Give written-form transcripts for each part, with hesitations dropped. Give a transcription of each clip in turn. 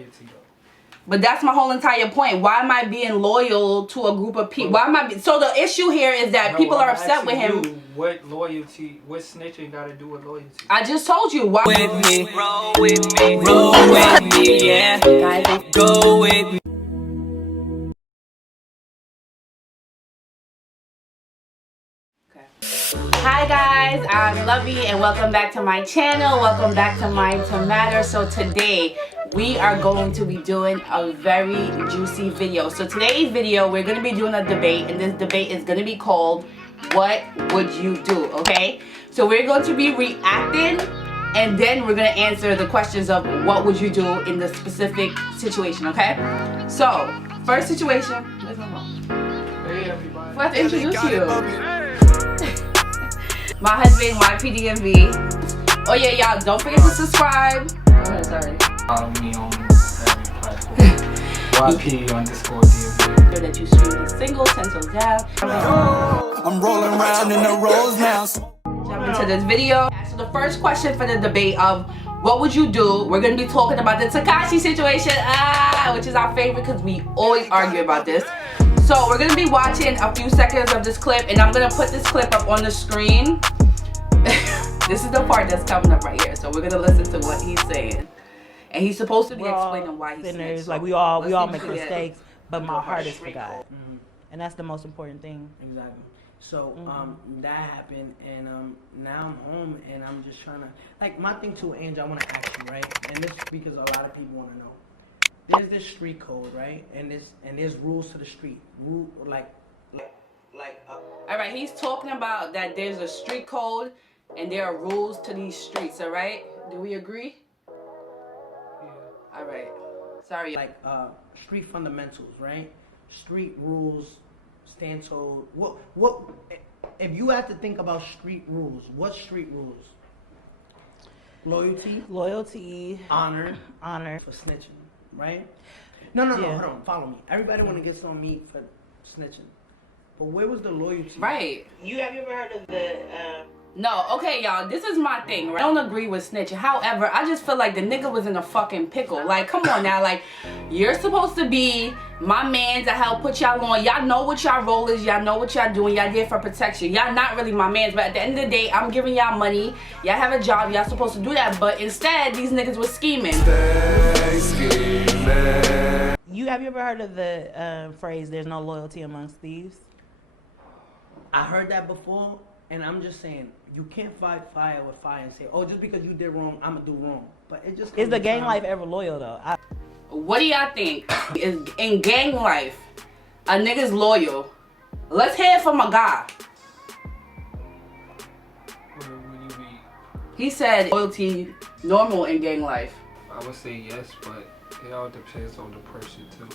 loyalty though. But that's my whole entire point. Why am I being loyal to a group of people? Why am I? So the issue here is that people are upset with him. What loyalty? What snitching got to do with loyalty? I just told you. Why? With me, roll with me, roll with me, yeah. Go with me. Hi guys, I'm Lovey and welcome back to my channel. Welcome back to My Tomato. So today we are going to be doing a very juicy video. So today's video we're going to be doing a debate, and this debate is going to be called What Would You Do? Okay, so we're going to be reacting and then we're going to answer the questions of what would you do in the specific situation. Okay, so first situation, where's my mom? Hey everybody. Let's introduce you. My husband, YPDMV. Oh yeah, y'all, don't forget to subscribe. Oh, sorry. Follow me on every platform. YP_DMV. That you stream a single, 10 toes down. I'm rolling around in the rose now. Jump into this video. So the first question for the debate of what would you do? We're gonna be talking about the Tekashi situation, which is our favorite because we always argue about this. So we're gonna be watching a few seconds of this clip, and I'm gonna put this clip up on the screen. This is the part that's coming up right here. So we're gonna listen to what he's saying, and he's supposed to be explaining why he's sinners. so like we all make mistakes, but my heart is for God, and that's the most important thing. Exactly. So that happened, and now I'm home, and I'm just trying to, like, my thing too, Angie, I want to ask you, right? And this is because a lot of people want to know. There's this street code, right? And there's rules to the street. All right, he's talking about that there's a street code and there are rules to these streets, all right? Do we agree? Yeah. All right. Sorry. like street fundamentals, right? Street rules, stand told. What if you have to think about street rules, what street rules? Loyalty, honor for snitching, right? No, Yeah. hold on, follow me. Everybody want to get on me for snitching, but where was the loyalty? Right. Have you ever heard of the? No, okay, y'all, this is my thing, right? I don't agree with snitching. However, I just feel like the nigga was in a fucking pickle. Like, come on now, like, you're supposed to be my man to help put y'all on. Y'all know what y'all role is. Y'all know what y'all doing. Y'all there for protection. Y'all not really my mans, but at the end of the day, I'm giving y'all money. Y'all have a job. Y'all supposed to do that, but instead, these niggas was scheming. Have you ever heard of the phrase, there's no loyalty amongst thieves? I heard that before, and I'm just saying, you can't fight fire with fire and say, oh, just because you did wrong, I'm gonna do wrong. But it just Is the gang life ever loyal though? What do y'all think? Is in gang life, a nigga's loyal? Let's hear it from a guy. What do you mean? He said loyalty normal in gang life. I would say yes, but it all depends on the person too.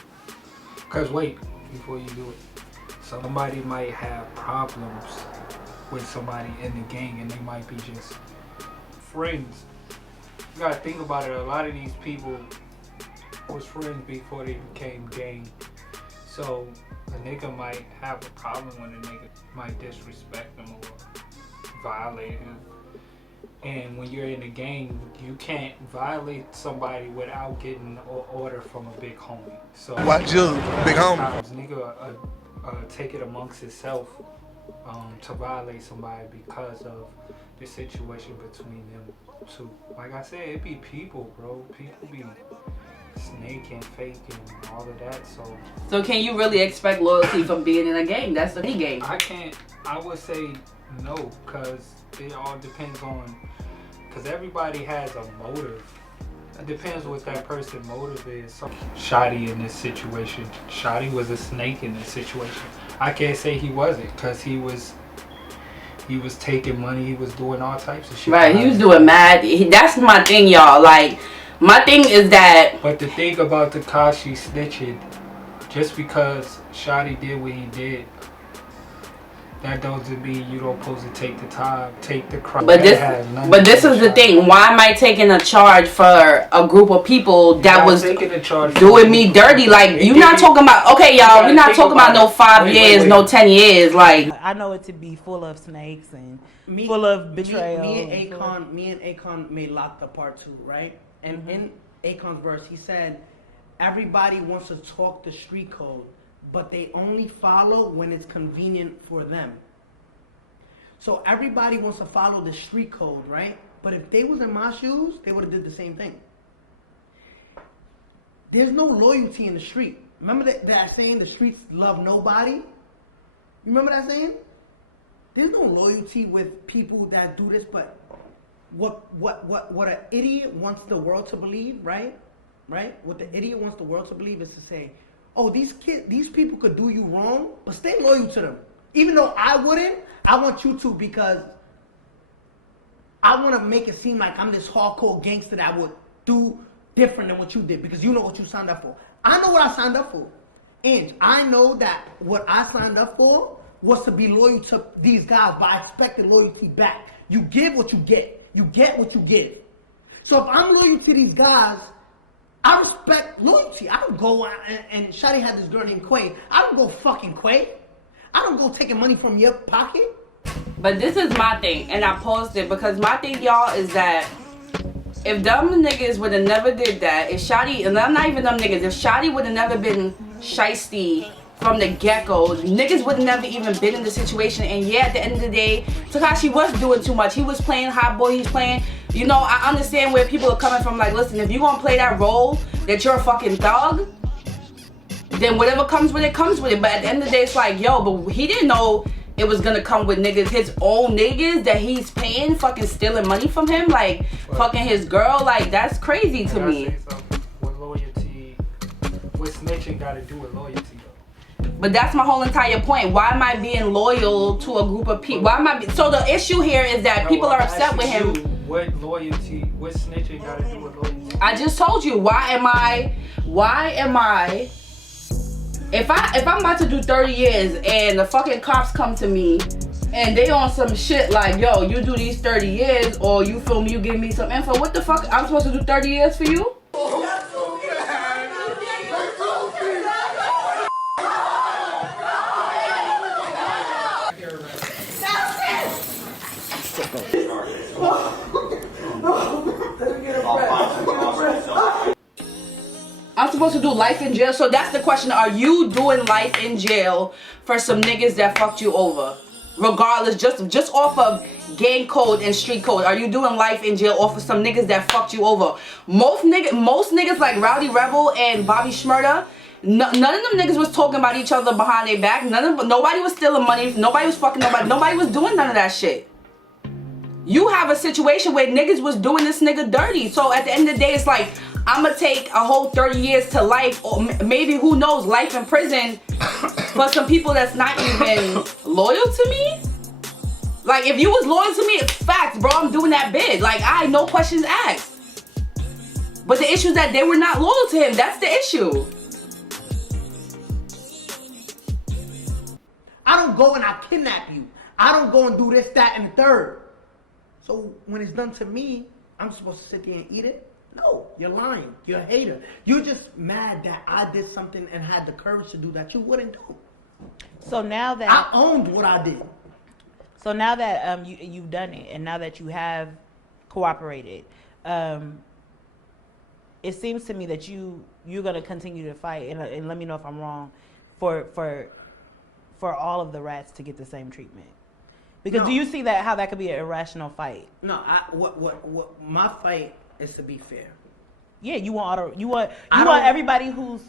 Cause wait, before you do it, somebody might have problems with somebody in the gang, and they might be just friends. You gotta think about it. A lot of these people was friends before they became gang. So a nigga might have a problem when a nigga might disrespect them or violate him. And when you're in a gang, you can't violate somebody without getting an order from a big homie. So watch you, big homie. Nigga take it amongst himself to violate somebody because of the situation between them two. Like I said, it be people, bro. People be snaking, faking, and all of that. So can you really expect loyalty from being in a gang? That's the game. I would say no, because it all depends on, because everybody has a motive. It depends what that person's motive is. So, Shotty in this situation, Shotty was a snake in this situation. I can't say he wasn't, because he was taking money, he was doing all types of shit. Right, he was doing mad. That's my thing, y'all. Like, my thing is that. But the thing about Tekashi snitching, just because Shotty did what he did, that doesn't mean you don't supposed to take the time, take the crime. But this is the thing. Why am I taking a charge for a group of people that was doing me dirty? Like, you're not talking about, okay, y'all, we're not talking about no 5 years, no 10 years. Like, I know it to be full of snakes and full of betrayal. Me and Akon made Locked Up Part 2, right? And Akon's verse. He said, everybody wants to talk the street code, but they only follow when it's convenient for them. So everybody wants to follow the street code, right? But if they was in my shoes, they would have did the same thing. There's no loyalty in the street. Remember that saying, the streets love nobody? You remember that saying? There's no loyalty with people that do this, but what an idiot wants the world to believe, right? Right? What the idiot wants the world to believe is to say, oh, these people could do you wrong, but stay loyal to them. Even though I wouldn't, I want you to, because I want to make it seem like I'm this hardcore gangster that would do different than what you did, because you know what you signed up for. I know what I signed up for. And I know that what I signed up for was to be loyal to these guys, but I expected loyalty back. You give what you get. You get what you give. So if I'm loyal to these guys, I respect loyalty. I don't go and Shadi had this girl named Quay. I don't go fucking Quay. I don't go taking money from your pocket. But this is my thing, and I paused it because my thing, y'all, is that if them niggas would have never did that, if Shadi, and I'm not even them niggas, if Shadi would have never been shiesty from the get-go, niggas would have never even been in the situation. And yeah, at the end of the day, Tekashi was doing too much. He was playing hot boy, he's playing, you know, I understand where people are coming from. Like, listen, if you gonna play that role that you're a fucking thug, then whatever comes with it, comes with it. But at the end of the day, it's like, yo, but he didn't know it was gonna come with niggas, his own niggas that he's paying, fucking stealing money from him, like, fucking his girl. Like, that's crazy to me. What loyalty, what snitching gotta do with loyalty, though? But that's my whole entire point. Why am I being loyal to a group of people? Why am I so the issue here is that people are upset with him. What snitching gotta do with loyalty? I just told you, why am I if I'm about to do 30 years and the fucking cops come to me and they on some shit like, yo, you do these 30 years or you feel me, you give me some info, what the fuck, I'm supposed to do 30 years for you? I'm supposed to do life in jail. So that's the question. Are you doing life in jail for some niggas that fucked you over? Regardless, just off of gang code and street code. Are you doing life in jail off of some niggas that fucked you over? Most niggas like Rowdy Rebel and Bobby Shmurda, none of them niggas was talking about each other behind their back. Nobody was stealing money. Nobody was fucking nobody. Nobody was doing none of that shit. You have a situation where niggas was doing this nigga dirty. So at the end of the day, it's like, I'm gonna take a whole 30 years to life, or maybe, who knows, life in prison for some people that's not even loyal to me. Like, if you was loyal to me, it's facts, bro. I'm doing that bid. Like, I no questions asked. But the issue is that they were not loyal to him. That's the issue. I don't go and I kidnap you. I don't go and do this, that, and the third. So when it's done to me, I'm supposed to sit there and eat it? No, you're lying. You're a hater. You're just mad that I did something and had the courage to do that you wouldn't do. So now that I owned what I did. So now that you've done it, and now that you have cooperated, it seems to me that you're gonna continue to fight, and let me know if I'm wrong, for all of the rats to get the same treatment. Because No. do you see how that could be an irrational fight? No, what my fight is to be fair. Yeah, you want everybody who's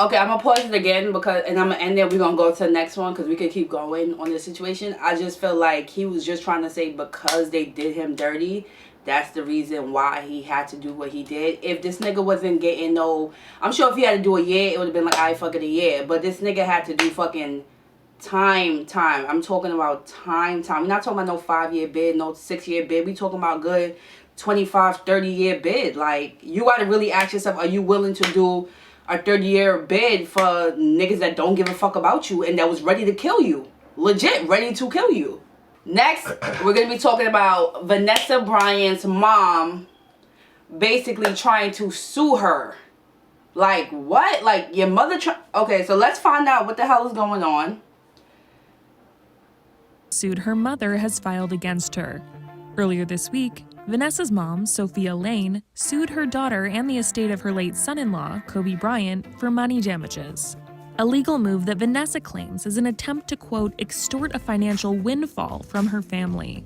Okay, I'm gonna pause it again because, and I'm gonna end there. We're gonna go to the next one because we could keep going on this situation. I just feel like he was just trying to say because they did him dirty, that's the reason why he had to do what he did. If this nigga wasn't getting I'm sure if he had to do a year, it would have been like, I fuck it a year. But this nigga had to do fucking time. I'm talking about time. We're not talking about no 5-year bid, no 6-year bid. We talking about good 25, 30-year bid. Like, you gotta really ask yourself, are you willing to do a 30-year bid for niggas that don't give a fuck about you and that was ready to kill you? Legit, ready to kill you. Next, we're gonna be talking about Vanessa Bryant's mom basically trying to sue her. Like, what? Like, your mother okay, so let's find out what the hell is going on. Sued her mother has filed against her. Earlier this week, Vanessa's mom, Sophia Lane, sued her daughter and the estate of her late son-in-law, Kobe Bryant, for money damages. A legal move that Vanessa claims is an attempt to, quote, extort a financial windfall from her family.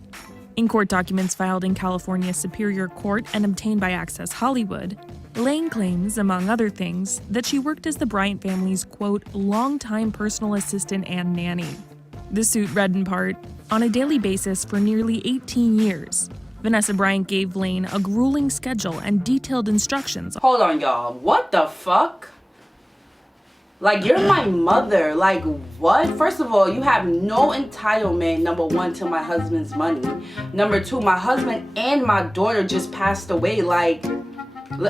In court documents filed in California's Superior Court and obtained by Access Hollywood, Lane claims, among other things, that she worked as the Bryant family's, quote, longtime personal assistant and nanny. The suit read in part, on a daily basis for nearly 18 years, Vanessa Bryant gave Lane a grueling schedule and detailed instructions. Hold on, y'all. What the fuck? Like, you're my mother. Like, what? First of all, you have no entitlement, number one, to my husband's money. Number two, my husband and my daughter just passed away. Like,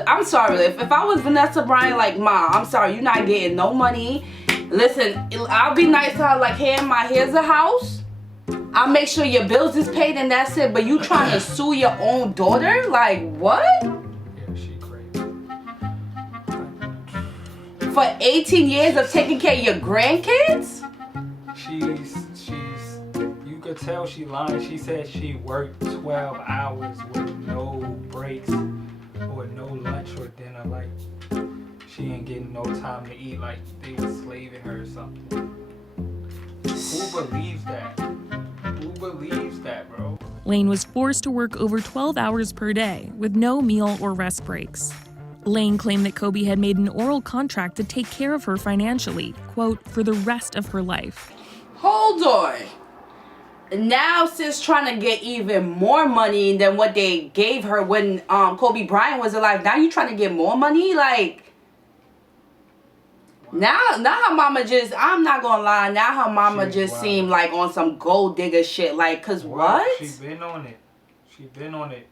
I'm sorry. If I was Vanessa Bryant, like, Ma, I'm sorry, you're not getting no money. Listen, I'll be nice to her, like, hey, Ma, here's a house. I'll make sure your bills is paid and that's it. But you trying to sue your own daughter? Like, what? Yeah, she crazy. For 18 years of taking care of your grandkids? You could tell she lying. She said she worked 12 hours with no breaks or no lunch or dinner. Like, she ain't getting no time to eat. Like, they were slaving her or something. Who believes that? Who believes that, bro? Lane was forced to work over 12 hours per day with no meal or rest breaks. Lane claimed that Kobe had made an oral contract to take care of her financially, quote, for the rest of her life. Hold on. Now sis trying to get even more money than what they gave her when Kobe Bryant was alive. Now you trying to get more money? Like, now her mama just, I'm not gonna lie, now her mama just seemed like on some gold digger shit. Like, cause what? She been on it. She been on it.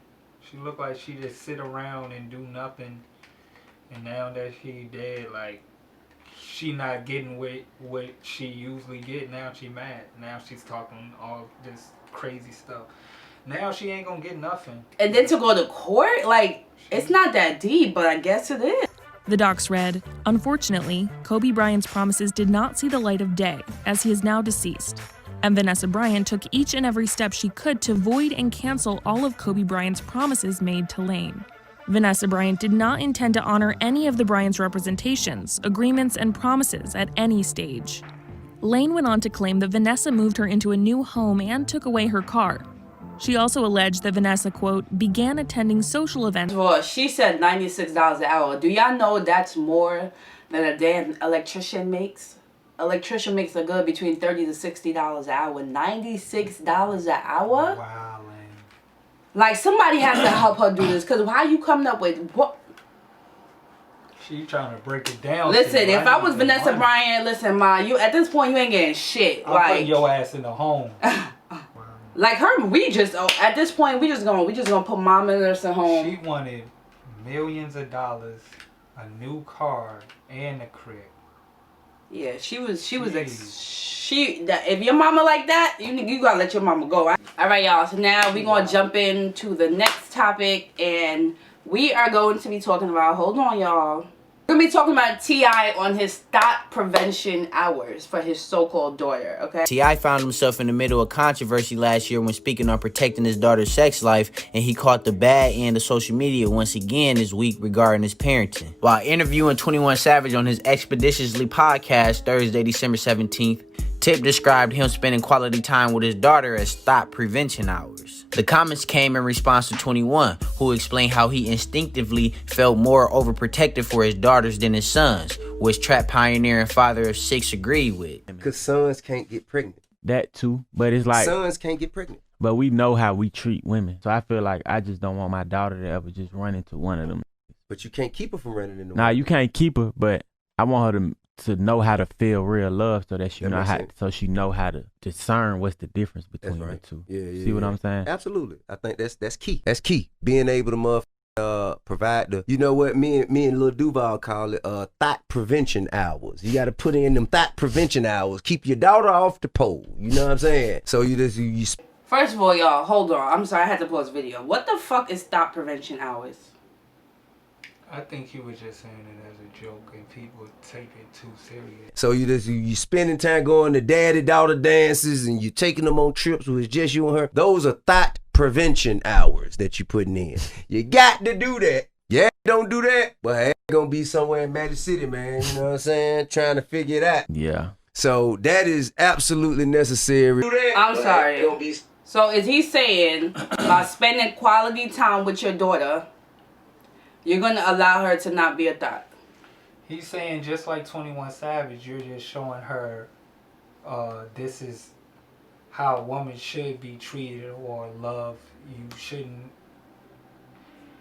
She look like she just sit around and do nothing. And now that she dead, like, she not getting what she usually get. Now she mad. Now she's talking all this crazy stuff. Now she ain't gonna get nothing. And then to go to court? Like, it's not that deep, but I guess it is. The docs read, unfortunately, Kobe Bryant's promises did not see the light of day, as he is now deceased. And Vanessa Bryant took each and every step she could to void and cancel all of Kobe Bryant's promises made to Lane. Vanessa Bryant did not intend to honor any of the Bryant's representations, agreements, and promises at any stage. Lane went on to claim that Vanessa moved her into a new home and took away her car. She also alleged that Vanessa, quote, began attending social events. Well, she said $96 an hour. Do y'all know that's more than a damn electrician makes? Electrician makes a good between $30 to $60 an hour. $96 an hour? Wow, Lane. Like, somebody has to help her do this, because how you coming up with what? She trying to break it down. Listen, if I was Vanessa Bryant, listen, Ma, you at this point you ain't getting shit. I'm putting your ass in the home. Like her, we just at this point we just gonna put Mom in a nursing home. She wanted millions of dollars, a new car, and a crib. Yeah, if your mama like that, you gotta let your mama go. Right? All right, y'all. So now we gonna jump into the next topic, and we are going to be talking about. Hold on, y'all. We're gonna be talking about T.I. on his thought prevention hours for his so-called daughter, okay? T.I. found himself in the middle of controversy last year when speaking on protecting his daughter's sex life, and he caught the bad end of social media once again this week regarding his parenting. While interviewing 21 Savage on his Expeditiously podcast Thursday, December 17th, Tip described him spending quality time with his daughter as thought prevention hours. The comments came in response to 21, who explained how he instinctively felt more overprotective for his daughters than his sons, which trap pioneer and father of 6 agreed with. Because sons can't get pregnant. That too, but it's like sons can't get pregnant. But we know how we treat women, so I feel like I just don't want my daughter to ever just run into one of them. But you can't keep her from running into. Nah, you can't keep her, but I want her to know how to feel real love, so that she know how to discern what's the difference between the two. Yeah, See what I'm saying? Absolutely. I think that's key. That's key. Being able to provide the, you know what, me and Lil Duval call it thought prevention hours. You got to put in them thought prevention hours. Keep your daughter off the pole. You know what I'm saying? So you First of all, y'all, hold on. I'm sorry, I had to pause the video. What the fuck is thought prevention hours? I think he was just saying it as a joke and people take it too serious. So you spending time going to daddy-daughter dances and you taking them on trips where it's just you and her. Those are thought prevention hours that you putting in. You got to do that. Yeah, don't do that. But hey, gonna be somewhere in Magic City, man. You know what I'm saying? Trying to figure it out. Yeah. So that is absolutely necessary. I'm sorry. So is he saying by spending quality time with your daughter, you're gonna allow her to not be a thot? He's saying just like 21 Savage, you're just showing her this is how a woman should be treated or loved.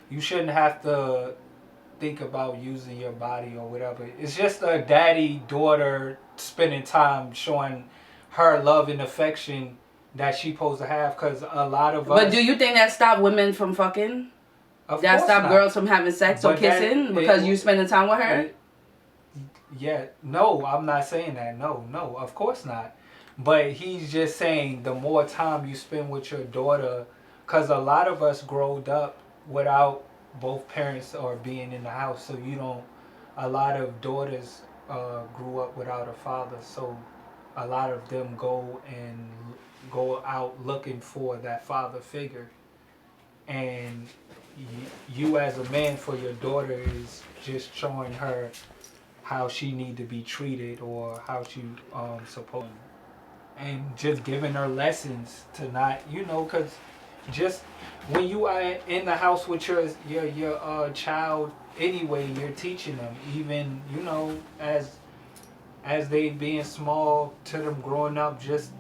You shouldn't have to think about using your body or whatever. It's just a daddy-daughter spending time showing her love and affection that she's supposed to have, because a lot of us... But do you think that stopped women from fucking? That stopped girls from having sex or kissing because you spending time with her? Yeah, no, I'm not saying that. No, of course not. But he's just saying the more time you spend with your daughter, because a lot of us growed up without both parents or being in the house, so you don't... A lot of daughters grew up without a father, so a lot of them go out looking for that father figure. And you as a man for your daughter is just showing her how she need to be treated or how she supposed, and just giving her lessons to not, because just when you are in the house with your child anyway, you're teaching them, even as they being small to them growing up, just